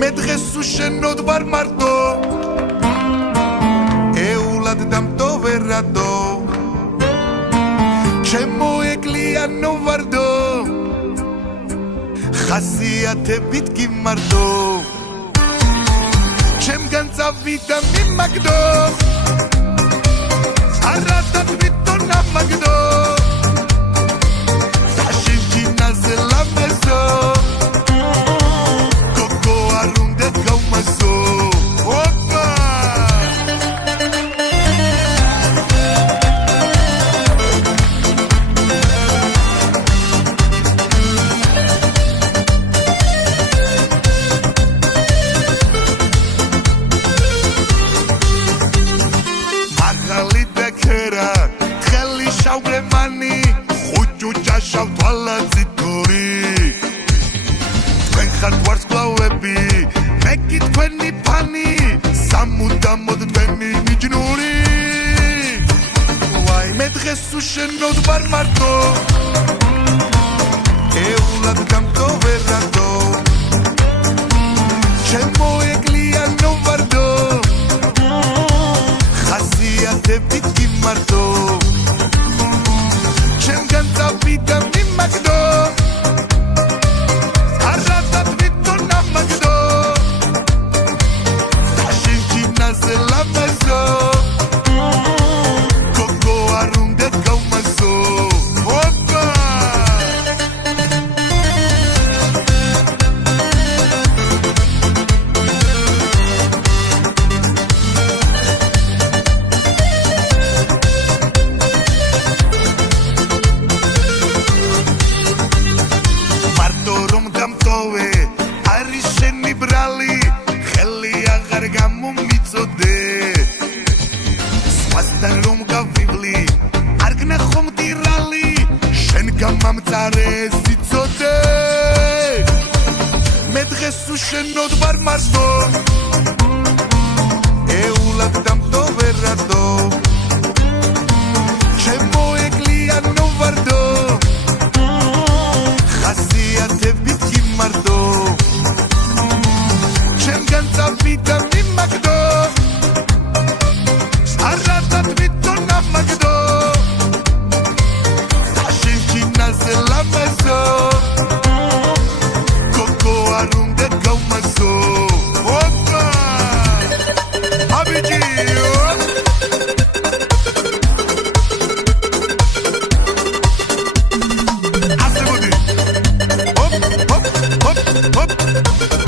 მე დღეს უშენოდ ვარ მარტო ეულად დამტოვერადო ჩემო ეკლიანო ვარდო ხასიათებით გიმარდო ჩემგან წავიდა მიმაგდო არადად ვიტო ნამაგდო საშინჯინაზე ლამაზო გოგო არ უნდა გავმაზო ოპა შავრემანი ხუჭუჭა შავთვალა ძითური თქვენ ხართ ვარსკვლავები მე კი თქვენი ფანი სამუდამოდ თქვენი მიჯნური ვაი მე დღეს უშენოდ ვარ მარტო ეულად დამტოვერადო ჩემო ეკლიანო ვარდო ხასიათებით გიმარდო ჩემგან წავიდა მიმაგდო არადად ვიტო ნამაგდო საშინჯინაზე ლამაზო გოგო არ უნდა გავმაზო ოპა უშენოდ ვარ მარტო ეულად დამტოვერადო ჩემო ეკლიანო ვარდო ხასიათებით გიმარდო ჩემგან წავიდა მიმაგდო არადად ვიტო ნამაგდო საშინჯინაზე ლამაზო გოგო არ უნდა გავმაზო ოპა აბიჯიო ასე მოდი ოპ ოპ ოპ ოპ